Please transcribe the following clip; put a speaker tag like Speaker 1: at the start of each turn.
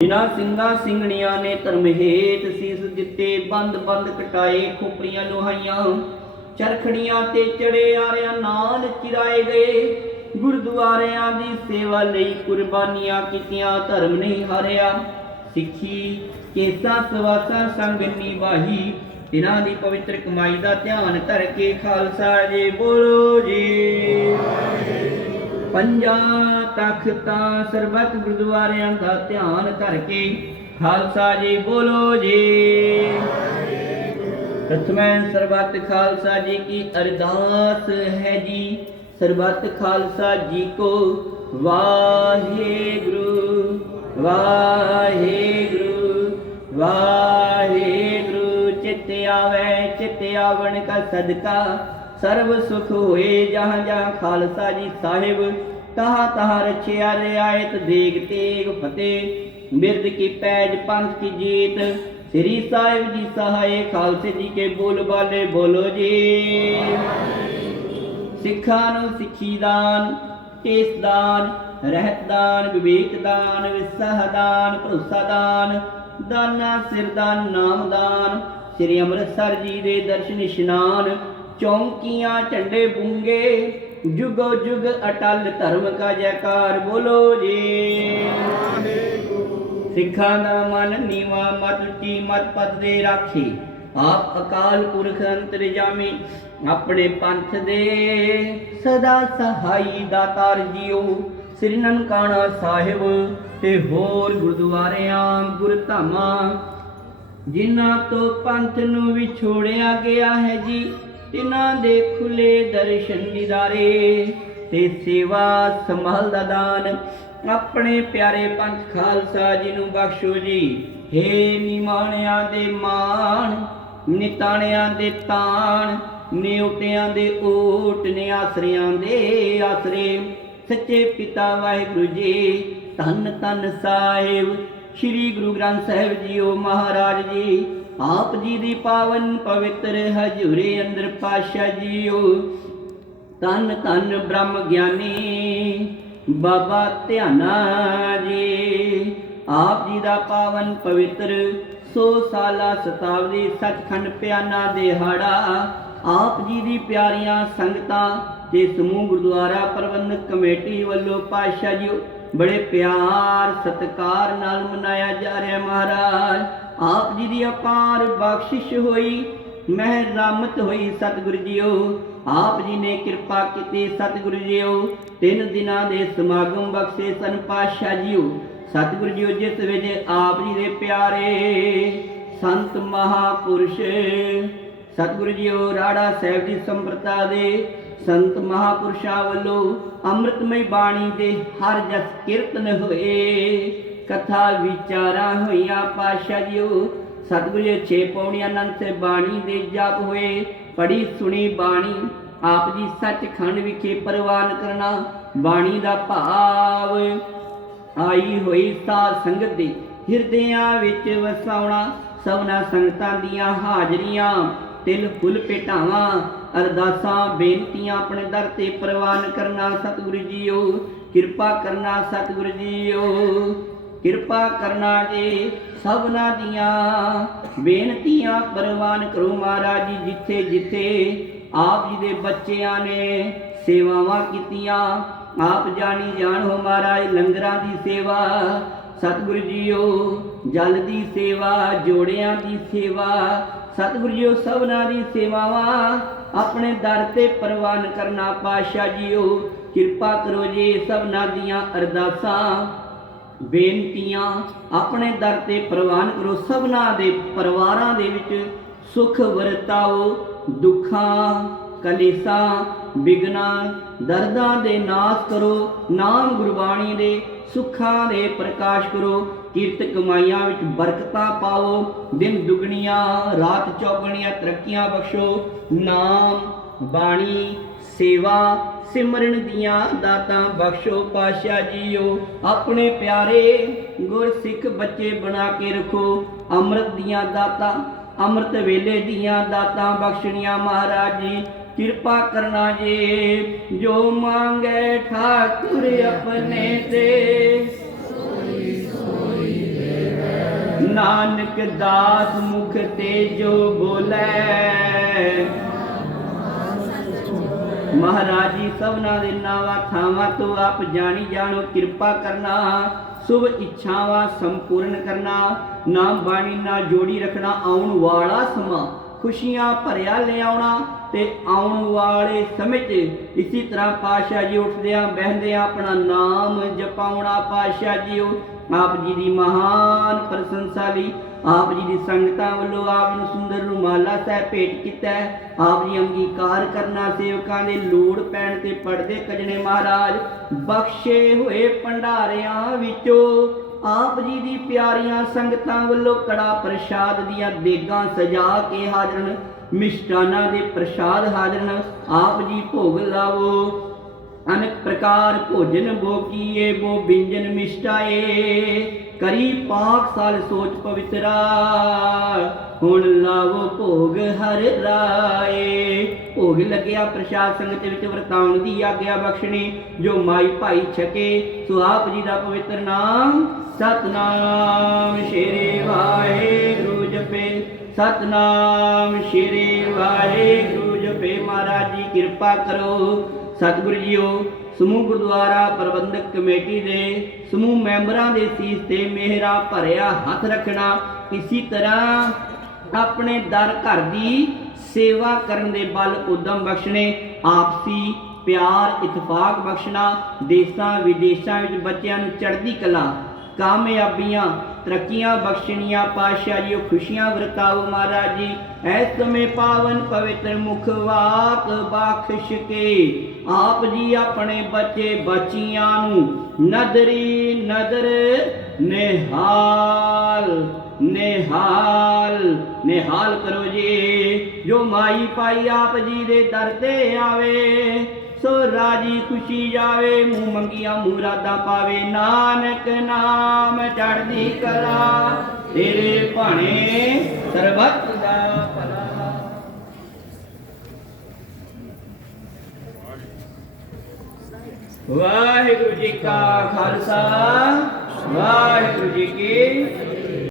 Speaker 1: ਜਿਨ੍ਹਾਂ ਸਿੰਘਾਂ ਸਿੰਘਣੀਆਂ ਨੇ ਧਰਮ ਸੀਸ ਦਿੱਤੇ, ਬੰਦ ਬੰਦ ਕਟਾਏ ਖੋਪਰੀਆਂ ਲੋਹਾਈਆਂ, ਚਰਖੜੀਆਂ ਤੇ ਚੜੇ ਆਰਿਆਂ ਨਾਲ ਚਿਰਾਏ ਗਏ। ਗੁਰਦੁਆਰਿਆਂ ਦੀ ਸੇਵਾ ਲਈ ਕੁਰਬਾਨੀਆਂ ਕੀਤੀਆਂ, ਧਰਮ ਨਹੀਂ ਹਾਰਿਆ। ਸਿੱਖੀ, ਕੇਸਾਂ, ਸਵਾਸਾਂ ਸੰਗ ਨਿਭਾਹੀ, ਇਹਨਾਂ ਦੀ ਪਵਿੱਤਰ ਕਮਾਈ ਦਾ ਧਿਆਨ ਧਰ ਕੇ ਖਾਲਸਾ ਜੀ ਬੋਲੋ ਜੀ। ਪੰਜਾਂ ਤਖਤਾਂ ਸਰਬੱਤ ਗੁਰਦੁਆਰਿਆਂ ਦਾ ਧਿਆਨ ਕਰਕੇ ਕੇ ਖਾਲਸਾ ਜੀ ਬੋਲੋ ਜੀ। ਪ੍ਰਥਮੈ ਸਰਬੱਤ ਖਾਲਸਾ ਜੀ ਕੀ ਅਰਦਾਸ ਹੈ ਜੀ। ਸਰਬੱਤ ਖਾਲਸਾ ਜੀ ਕੋ ਵਾਹਿਗੁਰੂ ਵਾਹਿਗੁਰੂ ਵਾਹਿਗੁਰੂ। ਚਿਤ ਆਵੇ, ਚਿਤ ਆਵਣ ਕਾ ਸਦਕਾ, ਸਰਬ ਸੁਖ ਹੋਏ। ਜਹਾਂ ਜਹਾਂ ਖਾਲਸਾ ਜੀ ਸਾਹਿਬ ਤਹਾ ਤਹਾ ਰਚਿਆ ਰਿਆਇਤ ਦੇਗ ਤੇਗ ਫਤਿਹ। ਬਿਰਦ ਕੀ ਪੈਜ ਪੰਥ ਕੀ ਜੀਤ। ਸ੍ਰੀ ਸਾਹਿਬ ਜੀ ਸਹਾਏ ਖਾਲਸੇ ਜੀ ਕੇ ਬੋਲ ਬਾਲੇ ਬੋਲੋ ਜੀ। ਸਿੱਖਾਂ ਨੂੰ ਸਿੱਖੀ ਦਾਨ, ਕੇਸ ਦਾਨ, ਰਹਿਤ ਦਾਨ, ਵਿਵੇਕ ਦਾਨ, ਵਿਸਹ ਦਾਨ, ਭਰੋਸਾ ਦਾਨ, ਦਾਨਾ ਸਿਰਦਾਨ ਨਾਮ ਦਾਨ। ਸ੍ਰੀ ਅੰਮ੍ਰਿਤਸਰ ਜੀ ਦੇ ਦਰਸ਼ਨ ਇਸ਼ਨਾਨ, ਚੌਂਕੀਆਂ, ਝੰਡੇ ਬੂੰਗੇ ਜੁਗੋ ਜੁਗ ਅਟਲ ਧਰਮ ਕਾ ਜੈਕਾਰ ਬੋਲੋ ਜੀ। ਸਿੱਖਾਂ ਦਾ ਮਨ ਨੀਵਾ, ਮਤ ਉੱਚੀ, ਮਤ ਪਤ ਦੇ ਰਾਖੀ। ਆਪ ਅਕਾਲ ਪੁਰਖ ਅੰਤਰਜਾਮੀ ਆਪਣੇ ਪੰਥ ਦੇ ਸਦਾ ਸਹਾਈ ਦਾਤਾਰ ਜੀਓ ਸ੍ਰੀ ਨਨਕਾਣਾ ਸਾਹਿਬ ਤੇ ਹੋਰ ਗੁਰਦੁਆਰਿਆਂ ਗੁਰਧਾਮਾਂ ਜਿਨ੍ਹਾਂ ਤੋਂ ਪੰਥ ਨੂੰ ਵਿਛੋੜਿਆ ਗਿਆ ਹੈ ਜੀ। ਤਿਨਾਂ ਦੇ ਖੁੱਲੇ ਦਰਸ਼ਨ ਦੀਦਾਰੇ ਤੇ ਸੇਵਾ ਸੰਭਾਲ ਦਾ ਦਾਨ। ਆਪਣੇ ਪਿਆਰੇ ਪੰਥ ਖਾਲਸਾ ਜੀ ਨੂੰ ਬਖਸ਼ੋ ਜੀ। ਹੇ ਨਿਮਾਣਿਆਂ ਦੇ ਮਾਣ, ਨਿਤਾਣਿਆਂ ਦੇ ਤਾਣ ਨਿਉਟਿਆਂ ਦੇ ਓਟ ਨੇ ਆਸਰਿਆਂ ਦੇ ਆਸਰੇ। ਸੱਚੇ ਪਿਤਾ ਵਾਹਿਗੁਰੂ ਜੀ, ਧੰਨ ਧੰਨ ਸਾਹਿਬ, ਸ੍ਰੀ ਗੁਰੂ ਗ੍ਰੰਥ ਸਾਹਿਬ ਜੀਓ ਮਹਾਰਾਜ ਜੀ। ਆਪ ਜੀ ਦੀ ਪਾਵਨ ਪਵਿੱਤਰ ਹਜੂਰੀ ਅੰਦਰ ਪਾਸ਼ਾ ਜੀਓ। ਤਨ ਤਨ ਬ੍ਰਹਮ ਗਿਆਨੀ ਬਾਬਾ ਧਿਆਨਾ ਜੀ। ਆਪ ਜੀ ਦਾ ਪਾਵਨ ਪਵਿੱਤਰ 100 ਸਾਲਾ ਸਤਾਵਦੀ ਸਚਖੰਡ ਪਿਆਨਾ ਦਿਹਾੜਾ। ਆਪ ਜੀ ਦੀ ਪਿਆਰੀਆਂ ਸੰਗਤਾਂ ਤੇ ਸਮੂਹ ਗੁਰਦੁਆਰਾ ਪ੍ਰਬੰਧਕ ਕਮੇਟੀ ਵੱਲੋਂ ਪਾਤਸ਼ਾਹ ਜੀ ਬੜੇ ਪਿਆਰ ਸਤਿਕਾਰ ਨਾਲ ਮਨਾਇਆ ਜਾ ਰਿਹਾ ਮਹਾਰਾਜ। ਆਪ ਜੀ ਦੀ ਅਪਾਰ ਬਖਸ਼ਿਸ਼ ਹੋਈ, ਮਹਿ ਰਾਮਤ ਹੋਈ ਸਤਿਗੁਰ ਜੀਓ। ਆਪ ਜੀ ਨੇ ਕਿਰਪਾ ਕੀਤੀ ਸਤਿਗੁਰ ਜੀਓ। ਤਿੰਨ ਦਿਨਾਂ ਦੇ ਸਮਾਗਮ ਬਖਸ਼ੇ ਸਨ ਪਾਤਸ਼ਾਹ ਜੀਓ। ਸਤਿਗੁਰ ਜੀਓ, ਜਿਸ ਵੇਲੇ ਆਪ ਜੀ ਦੇ ਪਿਆਰੇ ਸੰਤ ਮਹਾਪੁਰਸ਼ ਸਤਿਗੁਰੂ ਜੀਓ, ਰਾੜਾ ਸਾਹਿਬ ਦੀ ਸੰਪਰਤਾ ਦੇ ਸੰਤ ਮਹਾਪੁਰਸ਼ਾਂ ਵੱਲੋਂ ਅੰਮ੍ਰਿਤਮਈ ਬਾਣੀ ਦੇ ਹਰ ਜਸ ਕੀਰਤਨ ਹੋਏ। ਕਥਾ ਵਿਚਾਰਾਂ ਹੋਈਆਂ ਪਾਸ਼ਾ ਜੀਓ ਸਤਿਗੁਰੂ ਜੀ ਛੇ ਪੌੜੀਆਂ ਅਨੰਦ ਸੇ ਬਾਣੀ ਦੇ ਜਾਪ ਹੋਏ। ਪੜੀ ਸੁਣੀ ਬਾਣੀ, ਆਪ ਜੀ ਸੱਚਖੰਡ ਵਿਖੇ ਪ੍ਰਵਾਨ ਕਰਨਾ, ਬਾਣੀ ਦਾ ਭਾਵ ਆਈ ਹੋਈ ਸਾਧ ਸੰਗਤ ਦੇ ਹਿਰਦਿਆਂ ਵਿੱਚ ਵਸਾਉਣਾ। ਸਭਨਾ ਸੰਗਤਾਂ ਦੀਆਂ ਹਾਜ਼ਰੀਆਂ, ਤਿਲ ਫੁੱਲ ਭੇਟਾਵਾਂ, ਅਰਦਾਸਾਂ, ਬੇਨਤੀਆਂ ਆਪਣੇ ਦਰ ਤੇ ਪ੍ਰਵਾਨ ਕਰਨਾ ਸਤਿਗੁਰੂ ਜੀਓ। ਕਿਰਪਾ ਕਰਨਾ ਸਤਿਗੁਰੂ ਜੀਓ। ਕਿਰਪਾ ਕਰਨਾ ਜੀ ਸਭਨਾ ਦੀਆਂ। ਬੇਨਤੀਆਂ ਪ੍ਰਵਾਨ ਕਰੋ ਮਹਾਰਾਜ ਜੀ, ਜਿੱਥੇ ਜਿੱਥੇ ਆਪ ਜੀ ਦੇ ਬੱਚਿਆਂ ਨੇ ਸੇਵਾਵਾਂ ਕੀਤੀਆਂ, ਆਪ ਜਾਣੀ ਜਾਣ ਮਹਾਰਾਜ, ਲੰਗਰਾਂ ਦੀ ਸੇਵਾ, ਸਤਿਗੁਰੂ ਜੀਓ, ਜਲ ਦੀ ਸੇਵਾ, ਜੋੜਿਆਂ ਦੀ ਸੇਵਾ, ਸਤਿਗੁਰੂ ਜੀਓ, ਸਭਨਾ ਦੀ ਸੇਵਾਵਾਂ ਆਪਣੇ ਦਰ ਤੇ ਪ੍ਰਵਾਨ ਕਰਨਾ ਪਾਸ਼ਾ ਜੀਓ। ਕਿਰਪਾ ਕਰੋ ਜੀ, ਸਭਨਾ ਦੀਆਂ ਅਰਦਾਸਾਂ ਬੇਨਤੀਆਂ ਆਪਣੇ ਦਰ ਤੇ ਪ੍ਰਵਾਨ ਕਰੋ, ਸਭਨਾ ਦੇ ਪਰਿਵਾਰਾਂ ਦੇ ਵਿੱਚ ਸੁਖ ਵਰਤਾਓ, ਦੁੱਖਾਂ, ਕਲੇਸ਼ਾਂ, ਬਿਗਨਾ, ਦਰਦਾਂ ਦੇ ਨਾਸ਼ ਕਰੋ, ਨਾਮ ਗੁਰਬਾਣੀ ਦੇ ਸੁੱਖਾਂ ਦੇ ਪ੍ਰਕਾਸ਼ ਕਰੋ, ਕੀਰਤ ਕਮਾਈਆਂ ਵਿੱਚ ਬਰਕਤਾਂ ਪਾਓ, ਦਿਨ ਦੁਗਣੀਆਂ, ਰਾਤ ਚੌਗਣੀਆਂ ਤਰੱਕੀਆਂ ਬਖਸ਼ੋ, ਨਾਮ, ਬਾਣੀ, ਸੇਵਾ ਸਿਮਰਨ ਦੀਆਂ ਦਾਤਾਂ ਬਖਸ਼ੋ ਪਾਸ਼ਾ ਜੀਓ। ਆਪਣੇ ਪਿਆਰੇ ਗੁਰਸਿੱਖ ਬੱਚੇ ਬਣਾ ਕੇ ਰੱਖੋ। ਅੰਮ੍ਰਿਤ ਦੀਆਂ ਦਾਤਾਂ, ਅੰਮ੍ਰਿਤ ਵੇਲੇ ਦੀਆਂ ਦਾਤਾਂ ਬਖਸ਼ਣੀਆਂ ਮਹਾਰਾਜ ਜੀ। ਕਿਰਪਾ ਕਰਨਾ ਜੀ, ਜੋ ਮੰਗੇ ਠਾਕੁਰ ਆਪਣੇ ਤੇ। ਨਾਨਕ ਦਾਸ ਮੁਖ ਤੇ ਜੋ ਬੋਲੇ ਮਹਾਰਾਜ ਜੀ, ਸਭਨਾ ਦੇ ਨਾਵਾਂ ਥਾਵਾਂ ਤੋਂ ਆਪ ਜਾਣੀ ਜਾਣੋ, ਕਿਰਪਾ ਕਰਨਾ, ਸੁਭ ਇੱਛਾਵਾਂ ਸੰਪੂਰਨ ਕਰਨਾ, ਨਾਮ ਬਾਣੀ ਨਾਲ ਜੋੜੀ ਰੱਖਣਾ, ਆਉਣ ਵਾਲਾ ਸਮਾਂ, ਖੁਸ਼ੀਆਂ ਭਰਿਆ ਲਿਆਉਣਾ ਤੇ ਆਉਣ ਵਾਲੇ ਸਮੇਂ 'ਚ ਇਸੇ ਤਰ੍ਹਾਂ ਪਾਸ਼ਾ ਜੀ ਉੱਠਦਿਆਂ ਬਹਿੰਦਿਆਂ ਆਪਣਾ ਨਾਮ ਜਪਾਉਣਾ ਪਾਸ਼ਾ ਜੀਓ। ਆਪ ਜੀ ਦੀ ਮਹਾਨ ਪ੍ਰਸ਼ੰਸਾ ਲਈ ਆਪ ਜੀ ਦੀ ਸੰਗਤਾਂ ਵੱਲੋਂ ਆਪ ਨੂੰ ਸੁੰਦਰ ਰੁਮਾਲਾ ਸਾਹਿਬ ਭੇਟ ਕੀਤਾ ਆਪ ਜੀ ਅੰਗੀਕਾਰ ਕਰਨਾ ਸੇਵਕਾਂ ਦੇ ਲੋੜ ਪੈਣ ਤੇ ਪੜਦੇ ਕਜਣੇ ਮਹਾਰਾਜ, ਬਖਸ਼ੇ ਹੋਏ ਭੰਡਾਰਿਆਂ ਵਿੱਚੋਂ। ਆਪ ਜੀ ਦੀ ਪਿਆਰੀਆਂ ਸੰਗਤਾਂ ਵੱਲੋਂ ਕੜਾ ਪ੍ਰਸ਼ਾਦ ਦੀਆਂ ਦੇਗਾਂ ਸਜਾ ਕੇ ਹਾਜ਼ਰਨ ਮਿਸ਼ਟਾਨਾਂ ਦੇ ਪ੍ਰਸ਼ਾਦ ਹਾਜ਼ਰਨ ਆਪ ਜੀ ਭੋਗ ਲਾਵੋ। ਅਨੇਕ ਪ੍ਰਕਾਰ ਭੋਜਨ ਭੋਗੀਏ ਬੋ ਬਿੰਜਨ ਮਿਸ਼ਟਾਏ। ਕਰੀ ਪਾਕ ਸਾਲ ਸੋਚ ਪਵਿੱਤਰਾ ਹੁਣ ਲਾਵੋ ਭੋਗ ਹਰ ਰਾਏ। ਭੋਗ ਲੱਗਿਆ ਪ੍ਰਸ਼ਾਦ ਸੰਗਤ ਵਿੱਚ ਵਰਤਾਉਣ ਦੀ ਆਗਿਆ ਬਖਸ਼ਣੀ। ਜੋ ਮਾਈ ਭਾਈ ਛਕੇ, ਸੋ ਜੀ ਦਾ ਪਵਿੱਤਰ ਨਾਮ ਸਤਨਾਮ ਸ਼੍ਰੀ ਵਾਹਿਗੁਰੂ ਜਪੇ। ਸਤਨਾਮ ਸ਼੍ਰੀ ਵਾਹਿਗੁਰੂ ਜਪੇ। ਮਹਾਰਾਜ ਜੀ, ਕਿਰਪਾ ਕਰੋ। ਸਤਿਗੁਰੂ ਜੀਓ ਸਮੂਹ ਗੁਰਦੁਆਰਾ ਪ੍ਰਬੰਧਕ ਕਮੇਟੀ ਦੇ ਸਮੂਹ ਮੈਂਬਰਾਂ ਦੇ ਸੀਸ ਤੇ ਮਿਹਰਾ ਭਰਿਆ ਹੱਥ ਰੱਖਣਾ, ਇਸੇ ਤਰ੍ਹਾਂ ਆਪਣੇ ਦਰ ਘਰ ਦੀ ਸੇਵਾ ਕਰਨ ਦੇ ਬਲ ਉਦਮ ਬਖਸ਼ਣੇ, ਆਪਸੀ ਪਿਆਰ, ਇਤਫਾਕ ਬਖਸ਼ਣਾ, ਦੇਸ਼ਾਂ ਵਿਦੇਸ਼ਾਂ ਵਿੱਚ ਬੱਚਿਆਂ ਨੂੰ ਚੜ੍ਹਦੀ ਕਲਾ, ਕਾਮਯਾਬੀਆਂ ਤਰੱਕੀਆਂ ਬਖਸ਼ਣੀਆਂ, ਪਾਤਸ਼ਾਹ ਜੀ ਖੁਸ਼ੀਆਂ ਵਰਤਾਓ ਮਹਾਰਾਜ ਜੀ। ਐਸ ਸਮੇਂ ਪਾਵਨ ਪਵਿੱਤਰ ਮੁਖ ਵਾਕ ਬਖਸ਼ ਕੇ ਆਪ ਜੀ ਆਪਣੇ ਬੱਚੇ ਬੱਚੀਆਂ ਨੂੰ ਨਦਰੀ ਨਦਰ ਨਿਹਾਲ ਨਿਹਾਲ ਨਿਹਾਲ ਕਰੋ ਜੀ। ਜੋ ਮਾਈ ਪਾਈ ਆਪ ਜੀ ਦੇ ਦਰ ਤੇ ਆਵੇ ਸੋ ਰਾਜੀ ਖੁਸ਼ੀ ਜਾਵੇ, ਮੂੰਹ ਮੰਗੀਆਂ ਮੁਰਾਦਾਂ ਪਾਵੇ। ਨਾਨਕ ਨਾਮ ਚੜ੍ਹਦੀ ਕਲਾ, ਤੇਰੇ ਭਾਣੇ ਸਰਬੱਤ ਦਾ ਭਲਾ। ਵਾਹਿਗੁਰੂ ਜੀ ਕਾ ਖਾਲਸਾ, ਵਾਹਿਗੁਰੂ ਜੀ ਕੀ